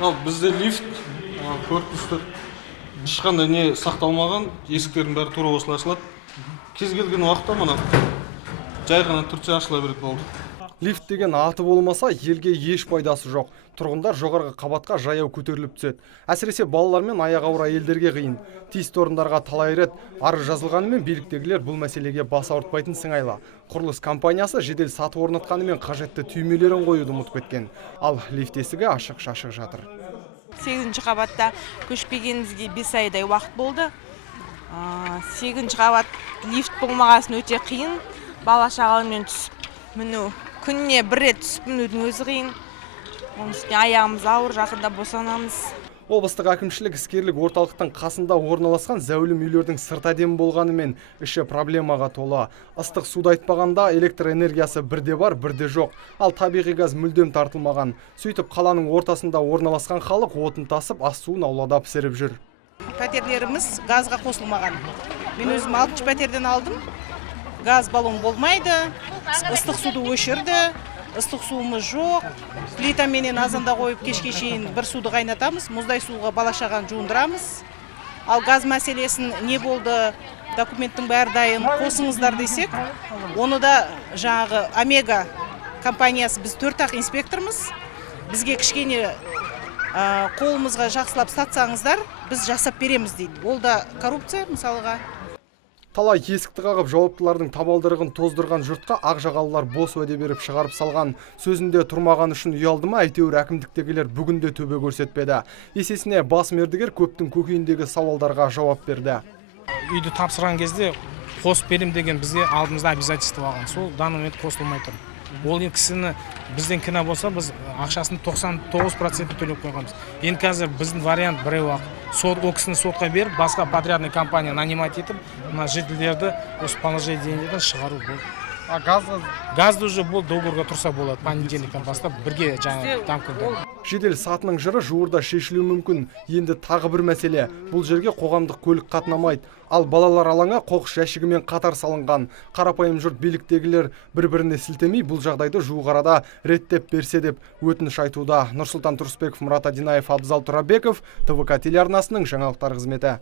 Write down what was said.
Ал бізде лифт, корпустар ешқандай не сақталмаған, есіктердің бәрі тура осылай ашылады. Кез келген уақытта мына жай ғана түртсе ашыла береді болды. Лифт деген аты болмаса, елге еш пайдасы жоқ. Тұрғындар жоғарғы қабатқа жаяу көтеріліп түседі. Әсіресе балалар мен аяғы ауыр әйелдерге қиын. Тиісті орындарға талай рет арыз жазылғанымен биліктегілер бұл мәселеге бас ауыртпайтын сыңайлы. Құрылыс компаниясы жедел сатып орнатқанымен қажетті түймелерін қоюды ұмытып кеткен. Ал лифт есігі ашық-шашық жатыр. 8-ші қабатта көшпегенімізге 5 айдай уақыт болды. 8-ші қабат лифт болмағасын өте қиын. Бала шағалмен түсіп міну, күніне бір рет түсіп мінудің өзі қиын. Оның үстіне аяғымыз ауыр, жақында босанамыз. Облыстық әкімшілік іскерлік орталықтың қасында орналасқан зәулім үйлердің сырт әдемі болғанымен іші проблемаға толы. Ыстық суды айтпағанда электр энергиясы бірде бар, бірде жоқ. Ал табиғи газ мүлдем тартылмаған. Сөйтіп қаланың ортасында орналасқан халық отын тасып, ас суын аулада пісіріп жүр. Пәтерлеріміз газға қосылмаған. Мен өзім 6-ші пәтерден алдым. Газ баллон болмайды, ыстық суды өшірді. Ыстық суымыз жоқ. Плитаменен азанда қойып кешке шейін бір суды қайнатамыз, мұздай суға бала шағаны жуындырамыз. Ал газ мәселесін не болды, документтің бәрі дайын, қосыңыздар десек, оны да жаңағы Омега компаниясы, біз 4-ақ инспектормыз. Бізге кішкене қолымызға жақсылап сатсаңыздар, біз жасап береміз дейді. Ол да коррупция мысалға. Талай есікті қағып жауаптылардың табалдырығын тоздырған жұртқа ақ жағалылар бос уәде беріп шығарып салған. Сөзінде тұрмаған үшін ұялды ма, әйтеуір әкімдіктегілер бүгінде төбе көрсетпеді. Есесіне бас мердігер көптің көкейіндегі сауалдарға жауап берді. Үйді тапсырған кезде қосып берем деген бізге алдымызда обязательство алған. Сол данный момент қосылмай тұр. Ол кісіні бізден кінә болса, біз ақшасын 99% төлеп қойғанбыз. Енді қазір біздің вариант біреу ақ. О кісіні сотқа беріп, басқа подрядный компания нанимать етіп, мына жителерді осы положениеден шығару болды. Газды уже бұл договорға тұрса болады, понедельниктен бастап бірге жаңа там күнде. Жедел сатының жыры жуырда шешілуі мүмкін. Енді тағы бір мәселе. Бұл жерге қоғамдық көлік қатынамайды. Ал балалар алаңа қоқыс жәшігімен қатар салынған. Қарапайым жұрт биліктегілер бір-біріне сілтемей бұл жағдайды жуық арада реттеп берсе деп өтініш айтуда. Нұрсұлтан Тұрысбеков, Мұрат Адинаев, Абзал Тұрабеков, ТВК телеарнасының жаңалықтар қызметі.